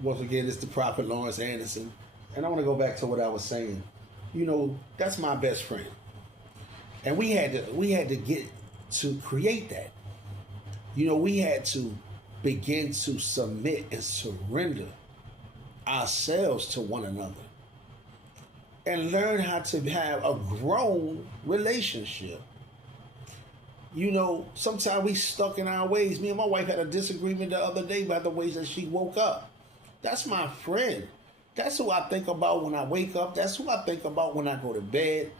Once again, it's the Prophet Lawrence Anderson. And I want to go back to what I was saying. That's my best friend. And we had to get to create that. We had to begin to submit and surrender ourselves to one another and learn how to have a grown relationship. Sometimes we stuck in our ways. Me and my wife had a disagreement the other day about the ways that she woke up. That's my friend. That's who I think about when I wake up. That's who I think about when I go to bed.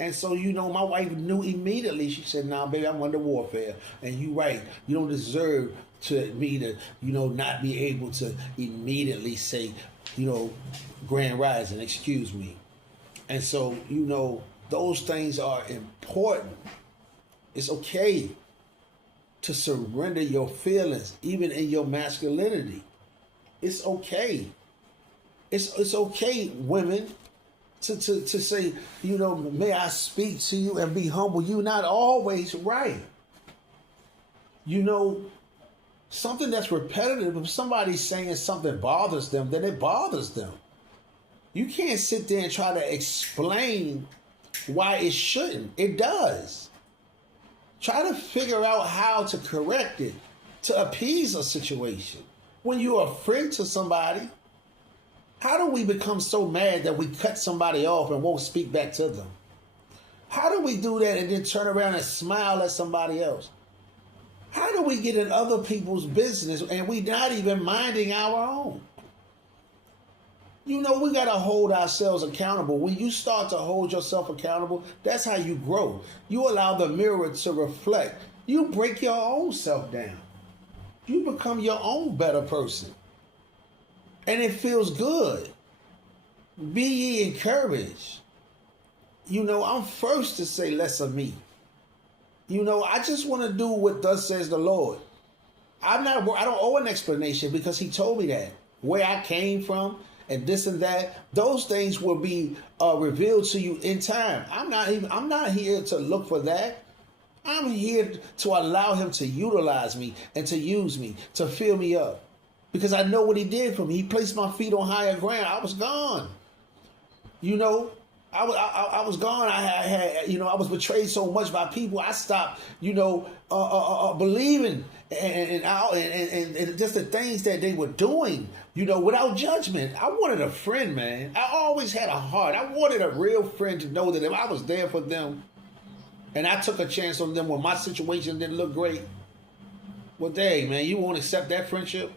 And so, my wife knew immediately. She said, "Nah, baby, I'm under warfare. And you right. You don't deserve me to, not be able to immediately say, Grand Rising, excuse me." And so, those things are important. It's okay to surrender your feelings, even in your masculinity. It's okay. It's okay, women, to say, may I speak to you and be humble. You're not always right. Something that's repetitive, if somebody's saying something bothers them, then it bothers them. You can't sit there and try to explain why it shouldn't. It does. Try to figure out how to correct it, to appease a situation. When you're a friend to somebody, how do we become so mad that we cut somebody off and won't speak back to them? How do we do that and then turn around and smile at somebody else? How do we get in other people's business and we not even minding our own? We got to hold ourselves accountable. When you start to hold yourself accountable, that's how you grow. You allow the mirror to reflect. You break your own self down. You become your own better person. And it feels good. Be ye encouraged. I'm first to say less of me. I just want to do what thus says the Lord. I don't owe an explanation because he told me that. Where I came from and this and that, those things will be revealed to you in time. I'm not here to look for that. I'm here to allow him to utilize me and to use me, to fill me up. Because I know what he did for me. He placed my feet on higher ground. I was gone. I was gone. I had I was betrayed so much by people. I stopped, believing and just the things that they were doing, without judgment. I wanted a friend, man. I always had a heart. I wanted a real friend to know that if I was there for them and I took a chance on them when my situation didn't look great, well, dang, man, you won't accept that friendship?